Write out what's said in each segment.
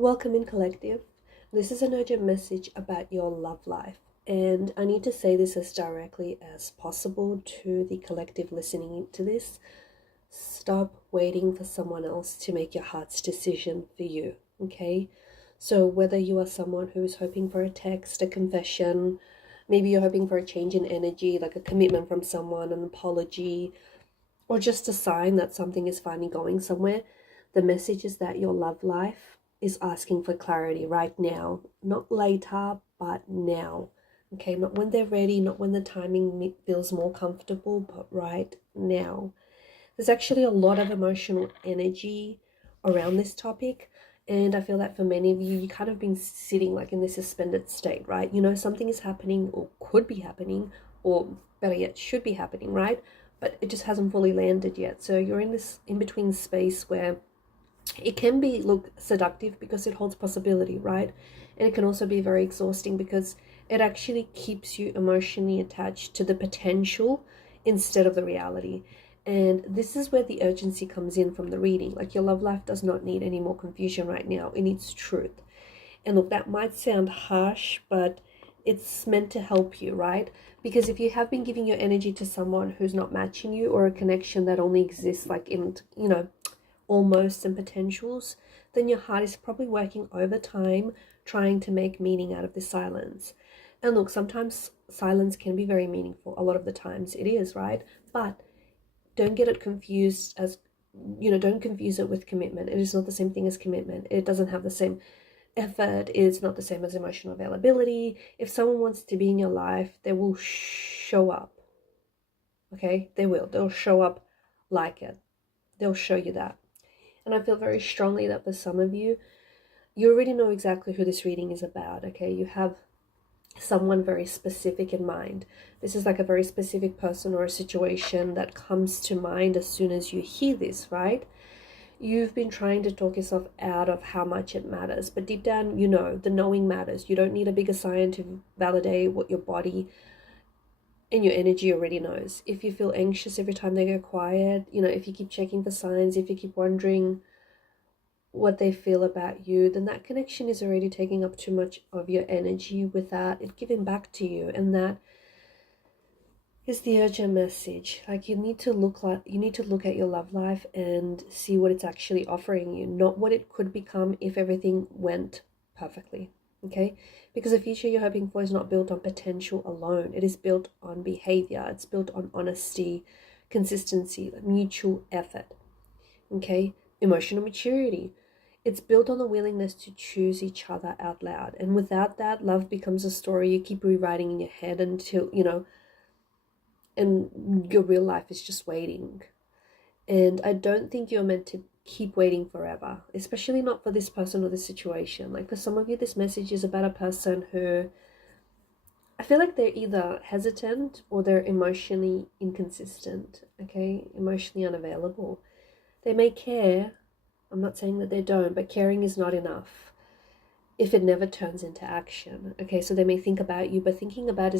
Welcome in collective. This is an urgent message about your love life, and I need to say this as directly as possible to the collective listening to this. Stop waiting for someone else to make your heart's decision for you, okay? So, whether you are someone who is hoping for a text, a confession, maybe you're hoping for a change in energy, like a commitment from someone, an apology, or just a sign that something is finally going somewhere, the message is that your love life is asking for clarity right now, not later, but now. Okay, not when they're ready, not when the timing feels more comfortable, but right now. There's actually a lot of emotional energy around this topic. And I feel that for many of you, you kind of been sitting like in this suspended state, right? You know, something is happening or could be happening, or better yet, should be happening, right? But it just hasn't fully landed yet. So you're in this in between space where it can be look seductive because it holds possibility, right? And it can also be very exhausting because it actually keeps you emotionally attached to the potential instead of the reality. And this is where the urgency comes in from the reading. Like, your love life does not need any more confusion right now. It needs truth. And look, that might sound harsh, but it's meant to help you, right? Because if you have been giving your energy to someone who's not matching you, or a connection that only exists like in, almost and potentials, then your heart is probably working overtime trying to make meaning out of this silence. And look, sometimes silence can be very meaningful. A lot of the times it is, right? But don't get it confused as, don't confuse it with commitment. It is not the same thing as commitment. It doesn't have the same effort. It's not the same as emotional availability. If someone wants to be in your life, they will show up. Okay? They will. They'll show up like it. They'll show you that. And I feel very strongly that for some of you, you already know exactly who this reading is about, okay? You have someone very specific in mind. This is like a very specific person or a situation that comes to mind as soon as you hear this, right? You've been trying to talk yourself out of how much it matters, but deep down, you know, the knowing matters. You don't need a bigger sign to validate what your body and your energy already knows. If you feel anxious every time they go quiet, if you keep checking for signs, if you keep wondering what they feel about you, then that connection is already taking up too much of your energy without it giving back to you. And that is the urgent message. Like, you need to look at your love life and see what it's actually offering you, not what it could become if everything went perfectly. Okay? Because the future you're hoping for is not built on potential alone. It is built on behavior. It's built on honesty, consistency, mutual effort. Okay? Emotional maturity. It's built on the willingness to choose each other out loud. And without that, love becomes a story you keep rewriting in your head until, and your real life is just waiting. And I don't think you're meant to keep waiting forever, especially not for this person or this situation. Like, for some of you, this message is about a person who, I feel like they're either hesitant or they're emotionally inconsistent, okay? Emotionally unavailable. They may care. I'm not saying that they don't, but caring is not enough if it never turns into action. Okay, so they may think about you, but thinking about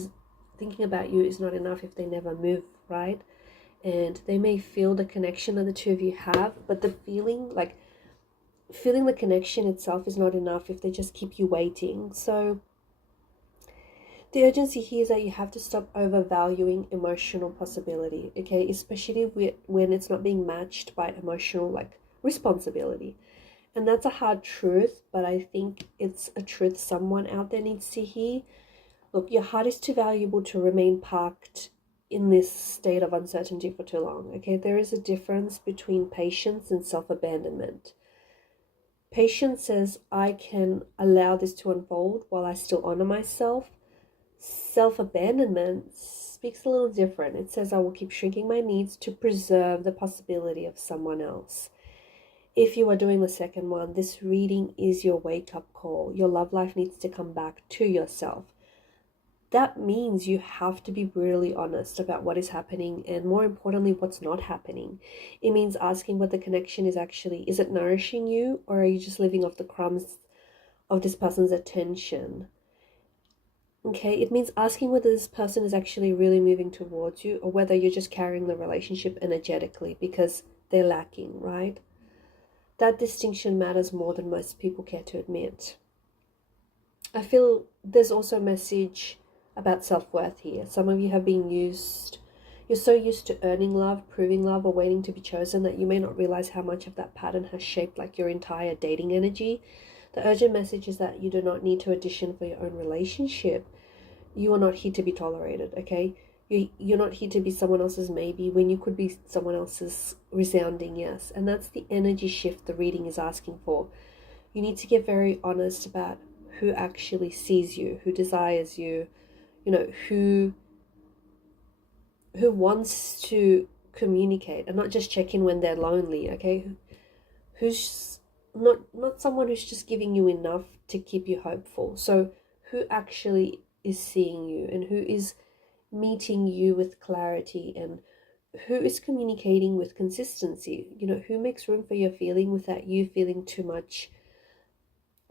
you is not enough if they never move, right? And they may feel the connection that the two of you have, but the feeling the connection itself is not enough if they just keep you waiting. So the urgency here is that you have to stop overvaluing emotional possibility, okay? Especially when it's not being matched by emotional, responsibility. And that's a hard truth, but I think it's a truth someone out there needs to hear. Look, your heart is too valuable to remain parked in this state of uncertainty for too long, okay? There is a difference between patience and self-abandonment. Patience says, I can allow this to unfold while I still honor myself. Self-abandonment speaks a little different. It says, I will keep shrinking my needs to preserve the possibility of someone else. If you are doing the second one, this reading is your wake-up call. Your love life needs to come back to yourself. That means you have to be brutally honest about what is happening and, more importantly, what's not happening. It means asking what the connection is actually. Is it nourishing you, or are you just living off the crumbs of this person's attention? Okay, it means asking whether this person is actually really moving towards you, or whether you're just carrying the relationship energetically because they're lacking, right? that distinction matters more than most people care to admit. I feel there's also a message about self-worth here. Some of you have been you're so used to earning love, proving love, or waiting to be chosen that you may not realize how much of that pattern has shaped like your entire dating energy. The urgent message is that you do not need to audition for your own relationship. You are not here to be tolerated, okay? You're not here to be someone else's maybe when you could be someone else's resounding yes. And that's the energy shift the reading is asking for. You need to get very honest about who actually sees you, who desires you, who wants to communicate and not just check in when they're lonely, okay? Who's not someone who's just giving you enough to keep you hopeful. So who actually is seeing you and who is meeting you with clarity and who is communicating with consistency, who makes room for your feeling without you feeling too much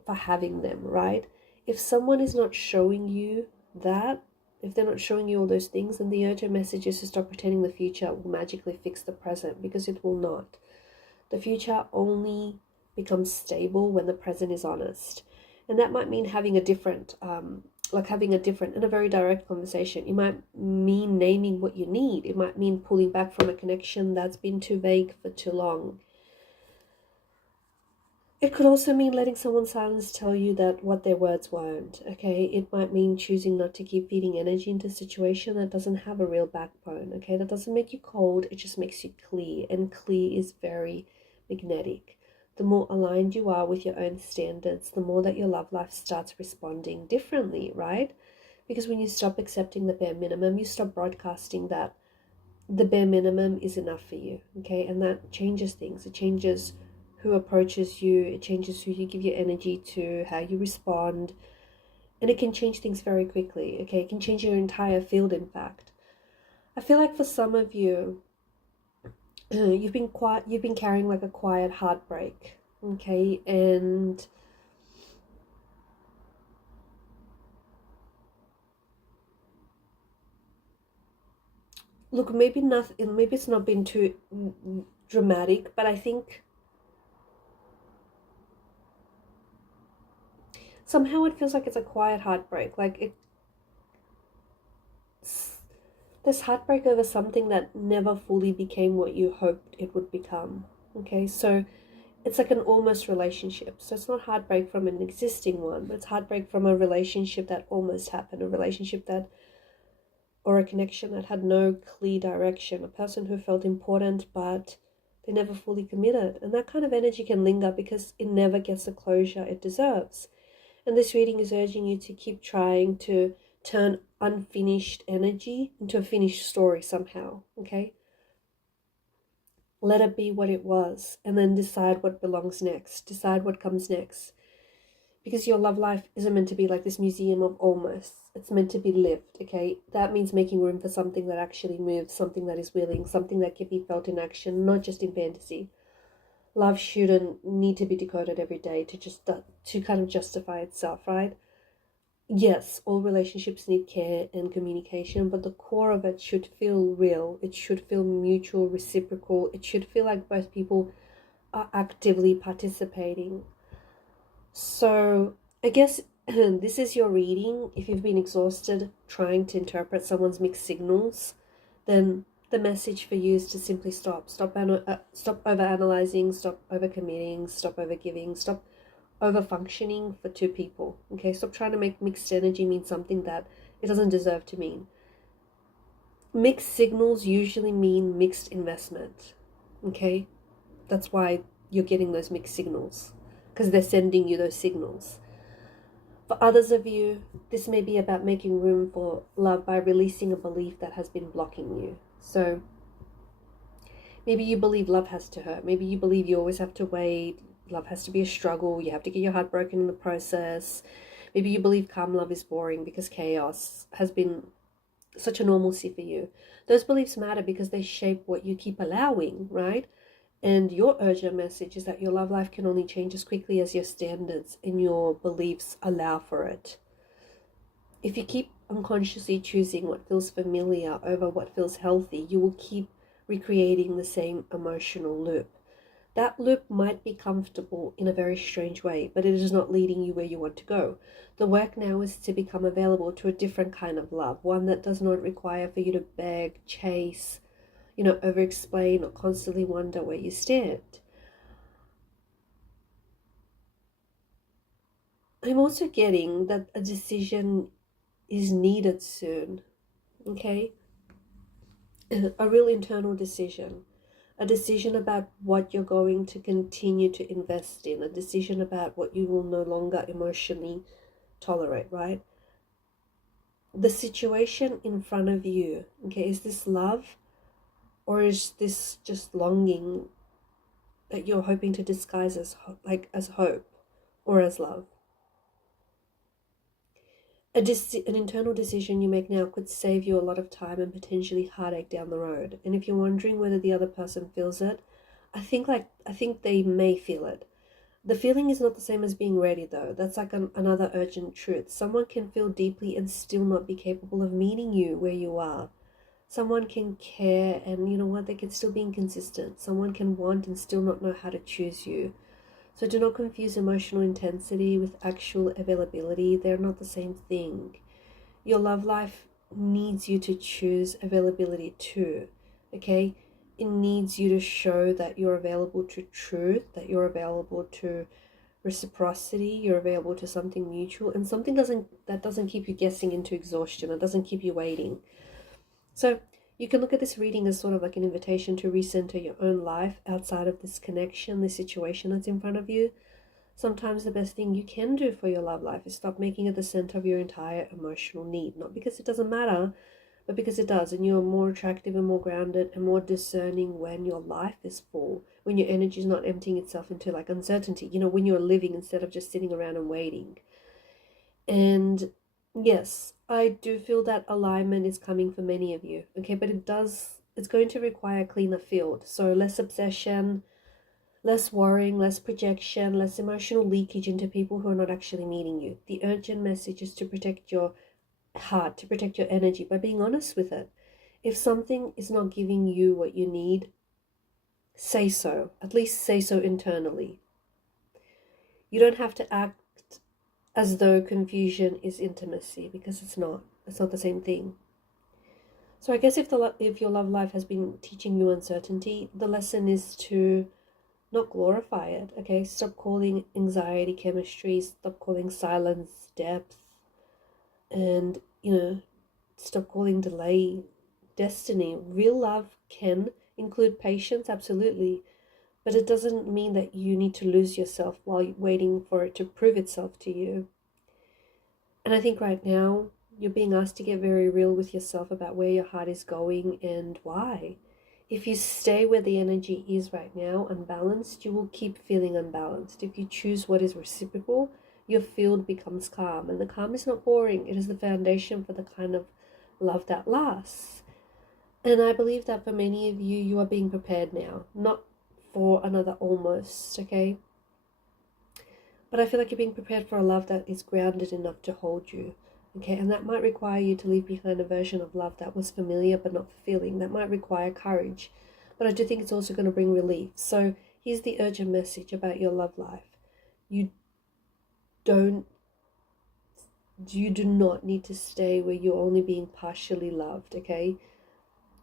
for having them, right? If someone is not showing you that, if they're not showing you all those things, then the urgent message is to stop pretending the future will magically fix the present, because it will not. The future only becomes stable when the present is honest. And that might mean having a different, in a very direct conversation. It might mean naming what you need. It might mean pulling back from a connection that's been too vague for too long. It could also mean letting someone's silence tell you that what their words won't, okay? It might mean choosing not to keep feeding energy into a situation that doesn't have a real backbone, okay? That doesn't make you cold, it just makes you clear, and clear is very magnetic. The more aligned you are with your own standards, the more that your love life starts responding differently, right? Because when you stop accepting the bare minimum, you stop broadcasting that the bare minimum is enough for you, okay? And that changes things. It changes who approaches you, it changes who you give your energy to, how you respond, and it can change things very quickly, okay? It can change your entire field, in fact. I feel like for some of you, you've been carrying like a quiet heartbreak, okay? And look, maybe it's not been too dramatic, but I think somehow it feels like it's a quiet heartbreak. Like there's heartbreak over something that never fully became what you hoped it would become. Okay, so it's like an almost relationship. So it's not heartbreak from an existing one, but it's heartbreak from a relationship that almost happened, a relationship that, or a connection that had no clear direction, a person who felt important, but they never fully committed. And that kind of energy can linger because it never gets the closure it deserves. And this reading is urging you to keep trying to turn unfinished energy into a finished story somehow, okay? Let it be what it was, and then decide what belongs next. Decide what comes next. Because your love life isn't meant to be like this museum of almost. It's meant to be lived, okay? That means making room for something that actually moves, something that is willing, something that can be felt in action, not just in fantasy. Love shouldn't need to be decoded every day to kind of justify itself, right? Yes, all relationships need care and communication, but the core of it should feel real. It should feel mutual, reciprocal. It should feel like both people are actively participating. So I guess this is your reading. If you've been exhausted trying to interpret someone's mixed signals, then the message for you is to simply stop. Stop over-analyzing, stop over-committing, stop over-giving, stop over-functioning for two people, okay? Stop trying to make mixed energy mean something that it doesn't deserve to mean. Mixed signals usually mean mixed investment, okay? That's why you're getting those mixed signals, because they're sending you those signals. For others of you, this may be about making room for love by releasing a belief that has been blocking you. So maybe you believe love has to hurt. Maybe you believe you always have to wait. Love has to be a struggle. You have to get your heart broken in the process. Maybe you believe calm love is boring because chaos has been such a normalcy for you. Those beliefs matter because they shape what you keep allowing, right? And your urgent message is that your love life can only change as quickly as your standards and your beliefs allow for it. If you keep unconsciously choosing what feels familiar over what feels healthy, you will keep recreating the same emotional loop. That loop might be comfortable in a very strange way, but it is not leading you where you want to go. The work now is to become available to a different kind of love, one that does not require for you to beg, chase, over explain, or constantly wonder where you stand. I'm also getting that a decision is needed soon, okay? A real internal decision. A decision about what you're going to continue to invest in, a decision about what you will no longer emotionally tolerate, right? The situation in front of you, okay, is this love or is this just longing that you're hoping to disguise as as hope or as love? An internal decision you make now could save you a lot of time and potentially heartache down the road. And if you're wondering whether the other person feels it, I think they may feel it. The feeling is not the same as being ready, though. That's like another urgent truth. Someone can feel deeply and still not be capable of meeting you where you are. Someone can care and you know what, they can still be inconsistent. Someone can want and still not know how to choose you. So do not confuse emotional intensity with actual availability. They're not the same thing. Your love life needs you to choose availability too, okay? It needs you to show that you're available to truth, that you're available to reciprocity, you're available to something mutual, and something that doesn't keep you guessing into exhaustion. It doesn't keep you waiting. So you can look at this reading as sort of like an invitation to recenter your own life outside of this connection, this situation that's in front of you. Sometimes the best thing you can do for your love life is stop making it the center of your entire emotional need. Not because it doesn't matter, but because it does. And you're more attractive and more grounded and more discerning when your life is full, when your energy is not emptying itself into like uncertainty, when you're living instead of just sitting around and waiting. And yes, I do feel that alignment is coming for many of you, okay? But it's going to require a cleaner field. So less obsession, less worrying, less projection, less emotional leakage into people who are not actually meeting you. The urgent message is to protect your heart, to protect your energy by being honest with it. If something is not giving you what you need, say so. At least say so internally. You don't have to act as though confusion is intimacy, because it's not. It's not the same thing. So I guess if your love life has been teaching you uncertainty, the lesson is to not glorify it, okay? Stop calling anxiety chemistry, stop calling silence depth, and, stop calling delay destiny. Real love can include patience, absolutely, but it doesn't mean that you need to lose yourself while waiting for it to prove itself to you. And I think right now, you're being asked to get very real with yourself about where your heart is going and why. If you stay where the energy is right now, unbalanced, you will keep feeling unbalanced. If you choose what is reciprocal, your field becomes calm. And the calm is not boring. It is the foundation for the kind of love that lasts. And I believe that for many of you, you are being prepared now. Not for another almost, okay? But I feel like you're being prepared for a love that is grounded enough to hold you. Okay, and that might require you to leave behind a version of love that was familiar but not fulfilling. That might require courage. But I do think it's also going to bring relief. So here's the urgent message about your love life. You do not need to stay where you're only being partially loved, okay?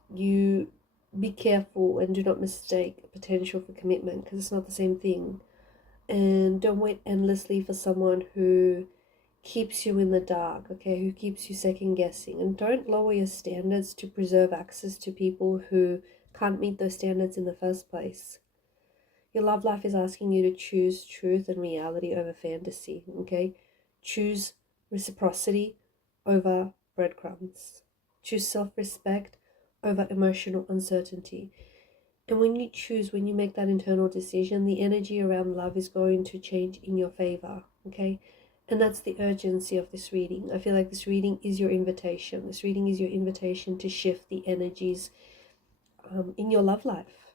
You be careful and do not mistake potential for commitment, because it's not the same thing. And don't wait endlessly for someone who keeps you in the dark, okay, who keeps you second guessing. And don't lower your standards to preserve access to people who can't meet those standards in the first place. Your love life is asking you to choose truth and reality over fantasy, okay? Choose reciprocity over breadcrumbs. Choose self-respect over emotional uncertainty. And when you make that internal decision, the energy around love is going to change in your favor, okay? And that's the urgency of this reading. I feel like this reading is your invitation. This reading is your invitation to shift the energies in your love life.